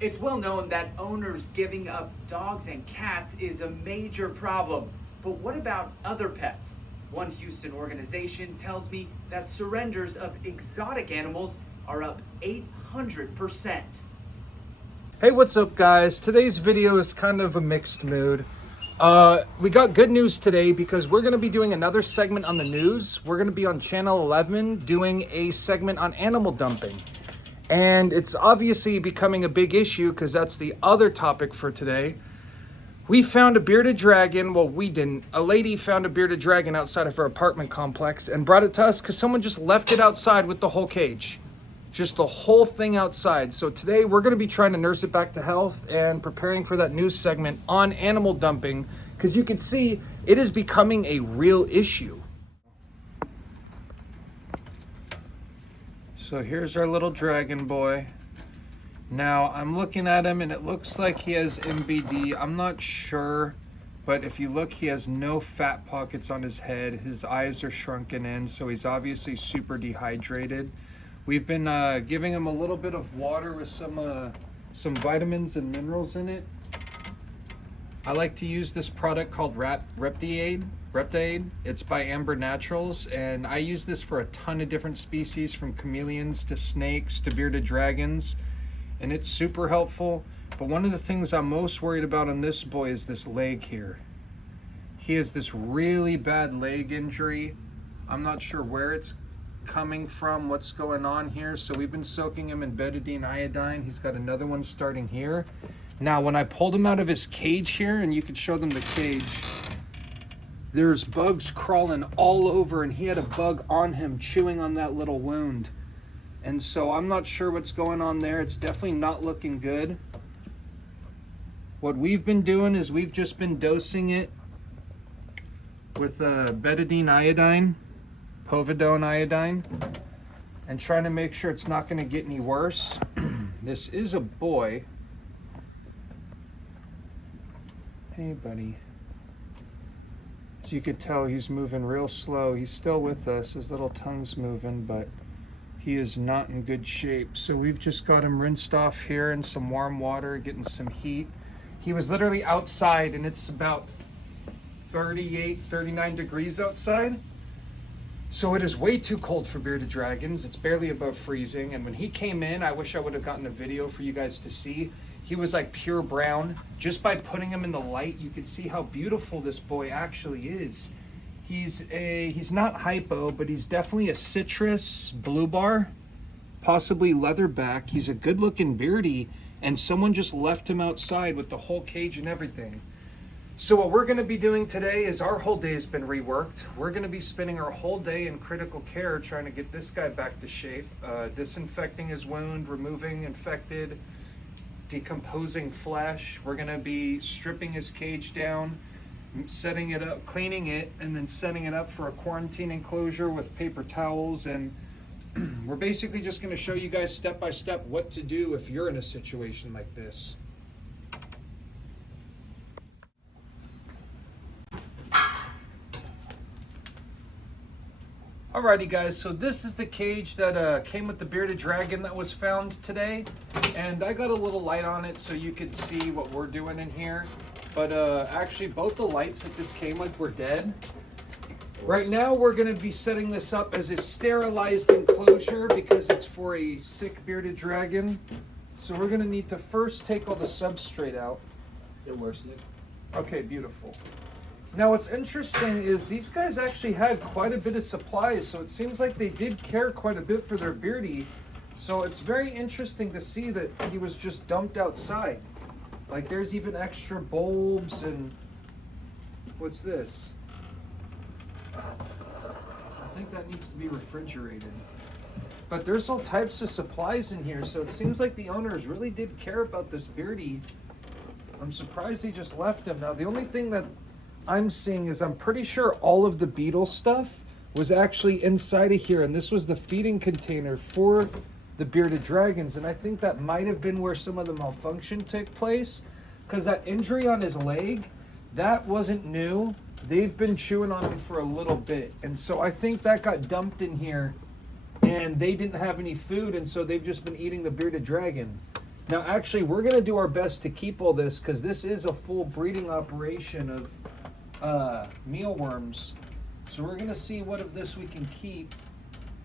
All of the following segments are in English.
It's well known that owners giving up dogs and cats is a major problem. But what about other pets? One Houston organization tells me that surrenders of exotic animals are up 800%. Hey, what's up guys? Today's video is kind of a mixed mood. We got good news today because we're going to be doing another segment on the news. We're going to be on Channel 11 doing a segment on animal dumping. And it's obviously becoming a big issue because that's the other topic for today. We found a bearded dragon. Well, we didn't. A lady found a bearded dragon outside of her apartment complex and brought it to us because someone just left it outside with the whole cage. Just the whole thing outside. So today we're going to be trying to nurse it back to health and preparing for that news segment on animal dumping because you can see it is becoming a real issue. So here's our little dragon boy. Now I'm looking at him and it looks like he has MBD. I'm not sure, but if you look, he has no fat pockets on his head. His eyes are shrunken in, so he's obviously super dehydrated. We've been giving him a little bit of water with some vitamins and minerals in it. I like to use this product called Reptaid. It's by Amber Naturals, and I use this for a ton of different species, from chameleons to snakes to bearded dragons, and it's super helpful. But one of the things I'm most worried about on this boy is this leg here. He has this really bad leg injury. I'm not sure where it's coming from, what's going on here. So we've been soaking him in betadine iodine. He's got another one starting here. Now when I pulled him out of his cage here, and you could show them the cage, there's bugs crawling all over, and he had a bug on him chewing on that little wound. And so I'm not sure what's going on there. It's definitely not looking good. What we've been doing is we've just been dosing it with betadine iodine, povidone iodine, and trying to make sure it's not going to get any worse. This is a boy. Hey buddy. As you could tell, he's moving real slow. He's still with us. His little tongue's moving, but he is not in good shape. So we've just got him rinsed off here in some warm water, getting some heat. He was literally outside, and it's about 38, 39 degrees outside. So it is way too cold for bearded dragons. It's barely above freezing. And when he came in, I wish I would have gotten a video for you guys to see. He was like pure brown. Just by putting him in the light, you could see how beautiful this boy actually is. He's not hypo, but he's definitely a citrus blue bar, possibly leatherback. He's a good looking beardy, and someone just left him outside with the whole cage and everything. So what we're going to be doing today is our whole day has been reworked. We're going to be spending our whole day in critical care trying to get this guy back to shape, disinfecting his wound, removing infected, decomposing flesh. We're going to be stripping his cage down, setting it up, cleaning it, and then setting it up for a quarantine enclosure with paper towels. And we're basically just going to show you guys step by step what to do if you're in a situation like this. Alrighty guys, so this is the cage that came with the bearded dragon that was found today, and I got a little light on it so you could see what we're doing in here. But actually both the lights that this came with were dead. Right now we're going to be setting this up as a sterilized enclosure because it's for a sick bearded dragon. So we're going to need to first take all the substrate out. It works, Nick. Okay, beautiful. Now what's interesting is these guys actually had quite a bit of supplies, so it seems like they did care quite a bit for their beardy. So it's very interesting to see that he was just dumped outside. Like there's even extra bulbs and what's this? I think that needs to be refrigerated. But there's all types of supplies in here, so it seems like the owners really did care about this beardy. I'm surprised they just left him. Now the only thing that I'm seeing is I'm pretty sure all of the beetle stuff was actually inside of here, and this was the feeding container for the bearded dragons, and I think that might have been where some of the malfunction took place, because that injury on his leg, that wasn't new. They've been chewing on him for a little bit, and so I think that got dumped in here, and they didn't have any food, and so they've just been eating the bearded dragon. Now, actually, we're going to do our best to keep all this because this is a full breeding operation of mealworms. So we're going to see what of this we can keep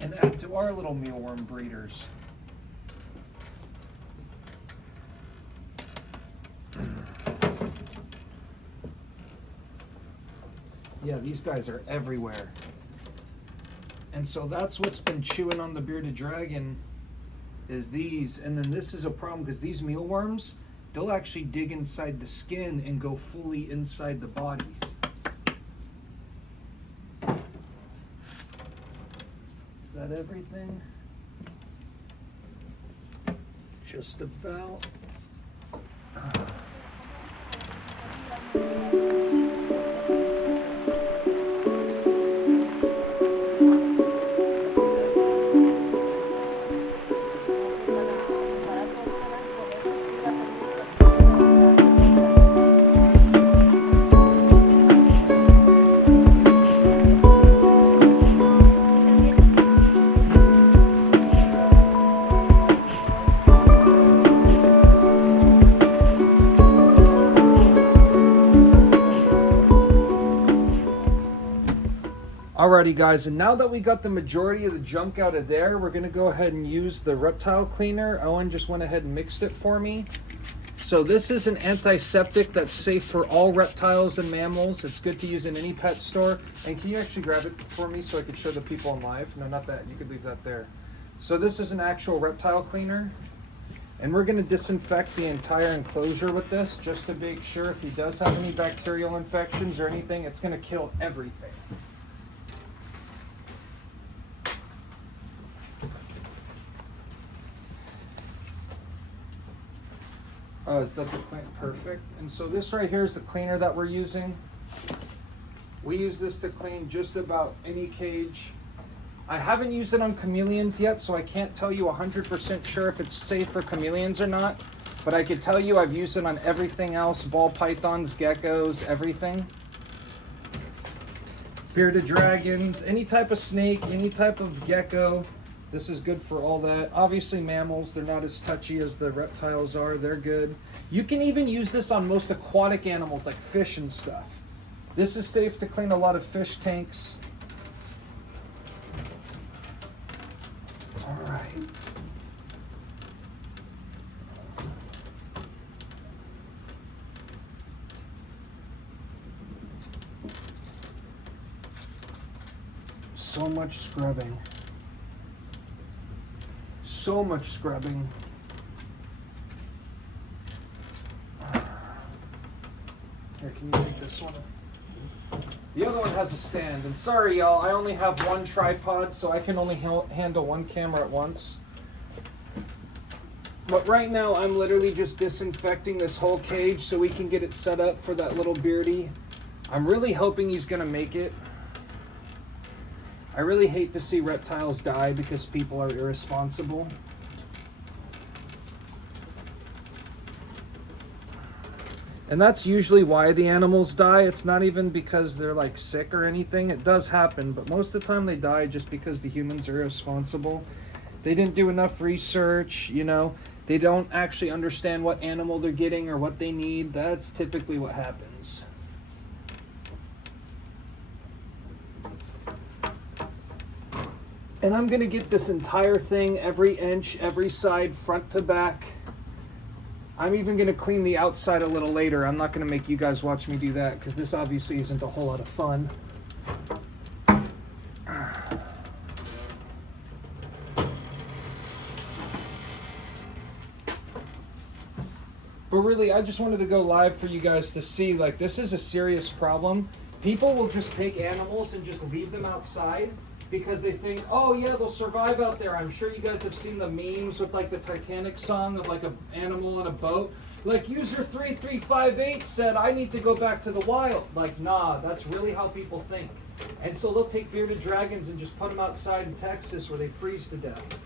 and add to our little mealworm breeders. Yeah, these guys are everywhere. And so that's what's been chewing on the bearded dragon is these. And then this is a problem because these mealworms, they'll actually dig inside the skin and go fully inside the body. Is that everything? Just about. Alrighty guys, and now that we got the majority of the junk out of there, we're gonna go ahead and use the reptile cleaner. Owen just went ahead and mixed it for me. So this is an antiseptic that's safe for all reptiles and mammals. It's good to use in any pet store. And can you actually grab it for me so I could show the people on live? No, not that, you could leave that there. So this is an actual reptile cleaner. And we're gonna disinfect the entire enclosure with this just to make sure if he does have any bacterial infections or anything, it's gonna kill everything. Oh, is that the clean? Perfect. And so this right here is the cleaner that we're using. We use this to clean just about any cage. I haven't used it on chameleons yet, so I can't tell you 100% sure if it's safe for chameleons or not. But I can tell you I've used it on everything else, ball pythons, geckos, everything. Bearded dragons, any type of snake, any type of gecko. This is good for all that. Obviously mammals, they're not as touchy as the reptiles are. They're good. You can even use this on most aquatic animals like fish and stuff. This is safe to clean a lot of fish tanks. All right. So much scrubbing. So much scrubbing. Here, can you take this one? The other one has a stand. And sorry, y'all, I only have one tripod, so I can only handle one camera at once. But right now, I'm literally just disinfecting this whole cage so we can get it set up for that little beardy. I'm really hoping he's gonna make it. I really hate to see reptiles die because people are irresponsible. And that's usually why the animals die. It's not even because they're like sick or anything. It does happen, but most of the time they die just because the humans are irresponsible. They didn't do enough research, you know. They don't actually understand what animal they're getting or what they need. That's typically what happens. And I'm gonna get this entire thing, every inch, every side, front to back. I'm even gonna clean the outside a little later. I'm not gonna make you guys watch me do that because this obviously isn't a whole lot of fun. But really, I just wanted to go live for you guys to see, like, this is a serious problem. People will just take animals and just leave them outside because they think, oh yeah, they'll survive out there. I'm sure you guys have seen the memes with like the Titanic song of like an animal on a boat. Like user 3358 said, I need to go back to the wild. Like, nah, that's really how people think. And so they'll take bearded dragons and just put them outside in Texas where they freeze to death.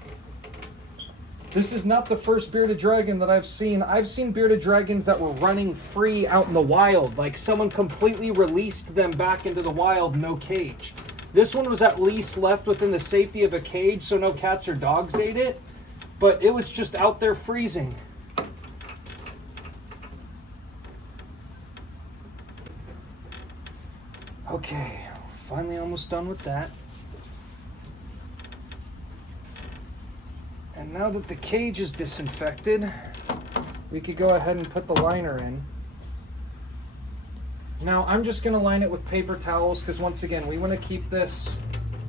This is not the first bearded dragon that I've seen. I've seen bearded dragons that were running free out in the wild. Like someone completely released them back into the wild, no cage. This one was at least left within the safety of a cage so no cats or dogs ate it, but it was just out there freezing. Okay, finally almost done with that. And now that the cage is disinfected, we could go ahead and put the liner in. Now I'm just gonna line it with paper towels because once again, we wanna keep this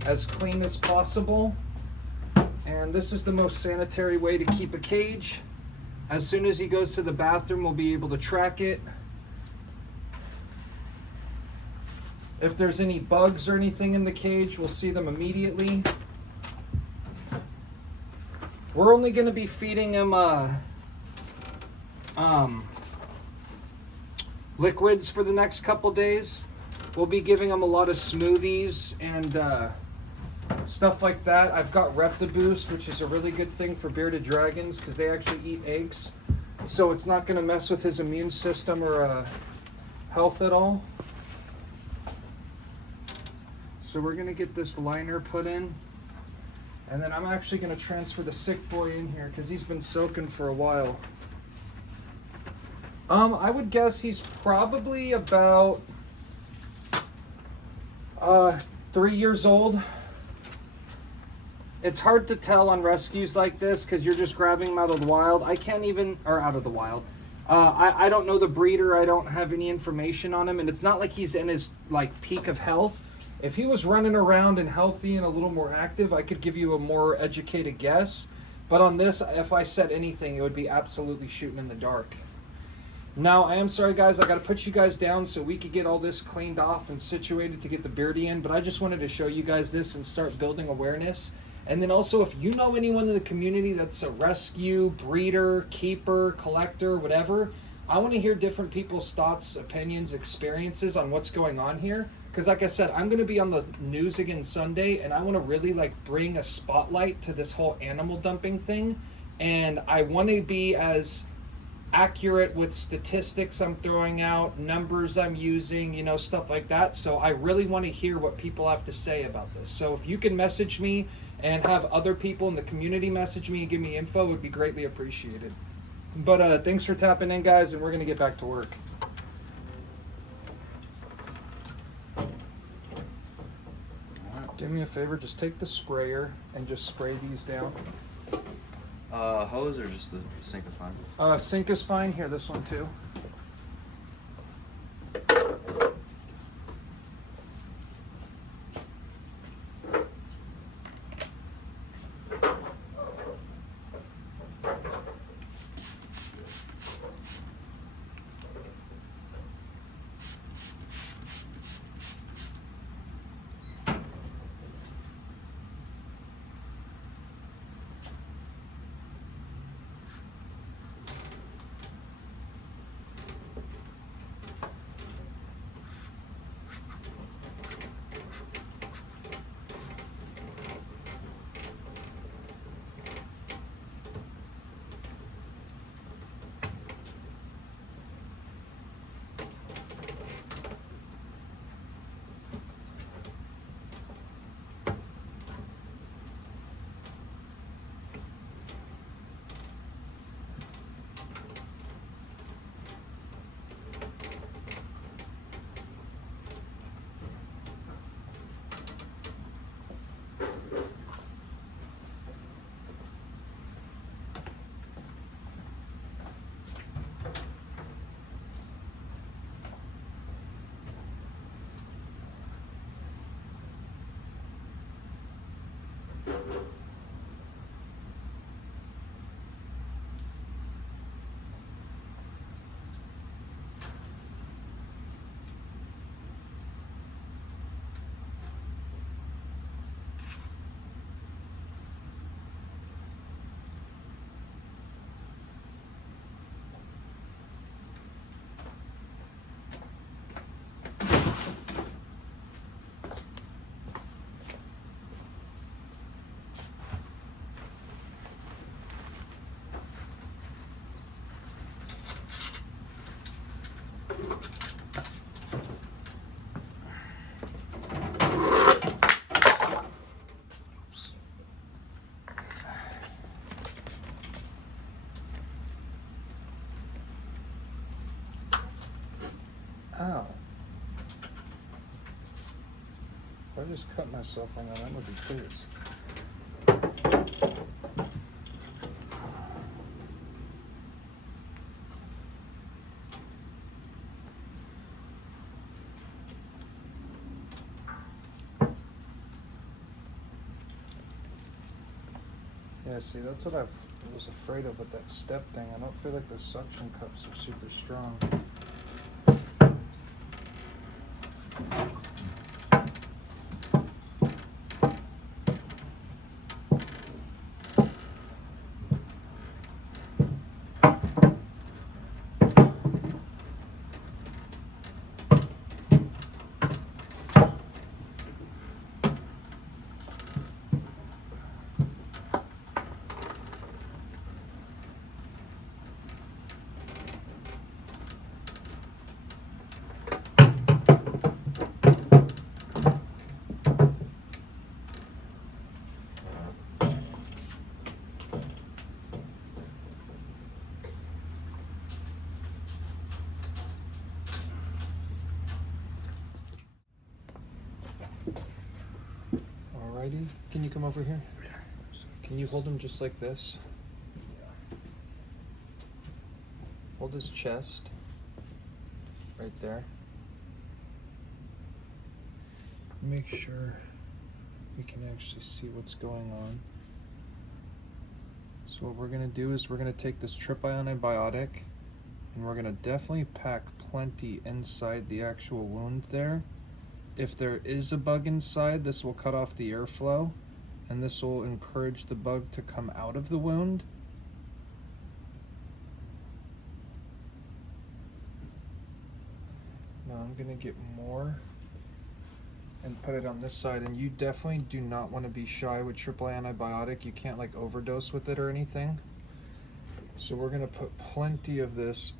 as clean as possible. And this is the most sanitary way to keep a cage. As soon as he goes to the bathroom, we'll be able to track it. If there's any bugs or anything in the cage, we'll see them immediately. We're only going to be feeding him liquids for the next couple days. We'll be giving him a lot of smoothies and stuff like that. I've got Reptiboost, which is a really good thing for bearded dragons because they actually eat eggs. So it's not going to mess with his immune system or health at all. So we're going to get this liner put in. And then I'm actually going to transfer the sick boy in here because he's been soaking for a while. I would guess he's probably about 3 years old. It's hard to tell on rescues like this because you're just grabbing them out of the wild. I can't even, or out of the wild. I don't know the breeder. I don't have any information on him. And it's not like he's in his like peak of health. If he was running around and healthy and a little more active, I could give you a more educated guess. But on this, if I said anything, it would be absolutely shooting in the dark. Now, I am sorry, guys. I got to put you guys down so we could get all this cleaned off and situated to get the beardy in. But I just wanted to show you guys this and start building awareness. And then also, if you know anyone in the community that's a rescue, breeder, keeper, collector, whatever, I want to hear different people's thoughts, opinions, experiences on what's going on here. Because like I said, I'm going to be on the news again Sunday, and I want to really like bring a spotlight to this whole animal dumping thing. And I want to be as accurate with statistics I'm throwing out, numbers I'm using, you know, stuff like that. So I really want to hear what people have to say about this. So if you can message me and have other people in the community message me and give me info, it would be greatly appreciated. But thanks for tapping in, guys, and we're going to get back to work. Do me a favor, just take the sprayer and just spray these down. Hose or just the sink is fine? Sink is fine. Here, this one too. Ow. I just cut myself on that, I'm gonna be pissed. Yeah, see, that's what I was afraid of with that step thing. I don't feel like the suction cups are super strong. Alrighty, can you come over here? So can you hold him just like this? Hold his chest. Right there. Make sure we can actually see what's going on. So what we're gonna do is we're gonna take this trip-ion antibiotic and we're gonna definitely pack plenty inside the actual wound there. If there is a bug inside, this will cut off the airflow and this will encourage the bug to come out of the wound. Now I'm gonna get more and put it on this side, and you definitely do not want to be shy with AAA antibiotic. You can't like overdose with it or anything. So we're gonna put plenty of this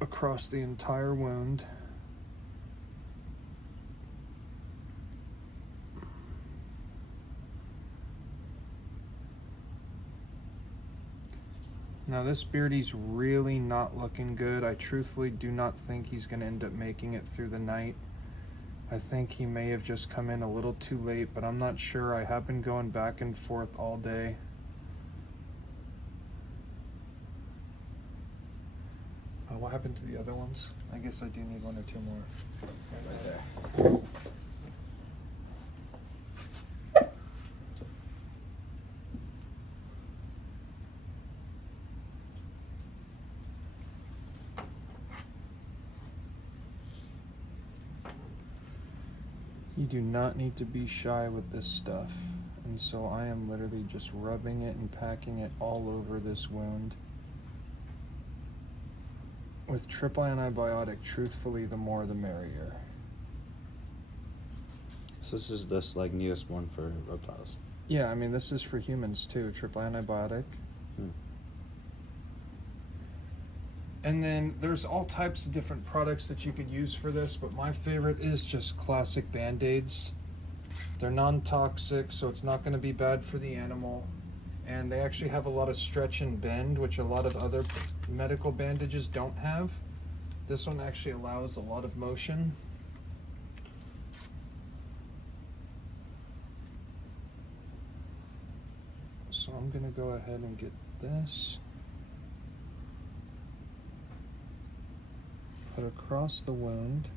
across the entire wound. Now this Beardy's really not looking good. I truthfully do not think he's gonna end up making it through the night. I think he may have just come in a little too late, but I'm not sure. I have been going back and forth all day. What happened to the other ones? I guess I do need one or two more. Right there. You do not need to be shy with this stuff, and so I am literally just rubbing it and packing it all over this wound. With triple antibiotic, truthfully, the more the merrier. So this is this like newest one for reptiles. Yeah, I mean this is for humans too, triple antibiotic. And then there's all types of different products that you could use for this, but my favorite is just classic Band-Aids. They're non-toxic, so it's not going to be bad for the animal. And they actually have a lot of stretch and bend, which a lot of other medical bandages don't have. This one actually allows a lot of motion. So I'm going to go ahead and get this. Put across the wound.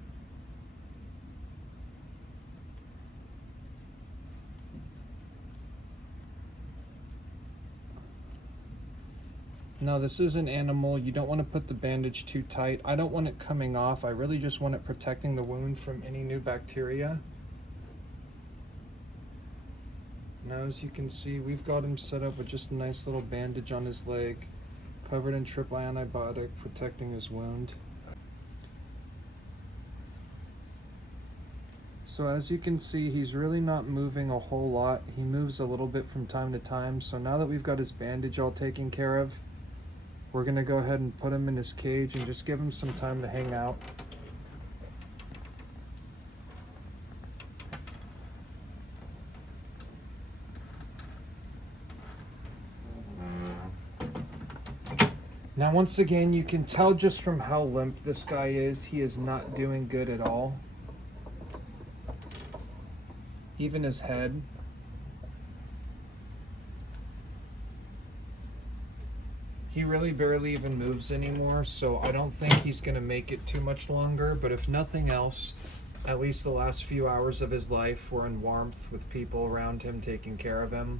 Now this is an animal, you don't want to put the bandage too tight. I don't want it coming off, I really just want it protecting the wound from any new bacteria. Now as you can see, we've got him set up with just a nice little bandage on his leg, covered in triple antibiotic, protecting his wound. So as you can see, he's really not moving a whole lot. He moves a little bit from time to time. So now that we've got his bandage all taken care of, we're gonna go ahead and put him in his cage and just give him some time to hang out. Now once again, you can tell just from how limp this guy is, he is not doing good at all. Even his head. He really barely even moves anymore, so I don't think he's going to make it too much longer. But if nothing else, at least the last few hours of his life were in warmth with people around him taking care of him.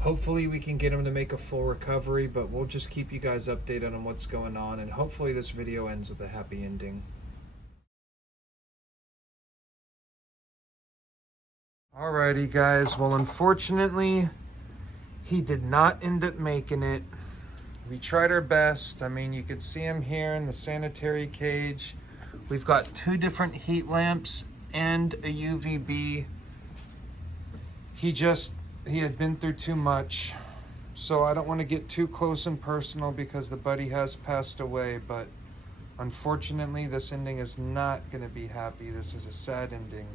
Hopefully we can get him to make a full recovery, but we'll just keep you guys updated on what's going on, and hopefully this video ends with a happy ending. Alrighty guys, well unfortunately he did not end up making it. We tried our best. I mean, you could see him here in the sanitary cage. We've got 2 different heat lamps and a UVB. He had been through too much. So I don't want to get too close and personal because the buddy has passed away, but unfortunately this ending is not going to be happy. This is a sad ending.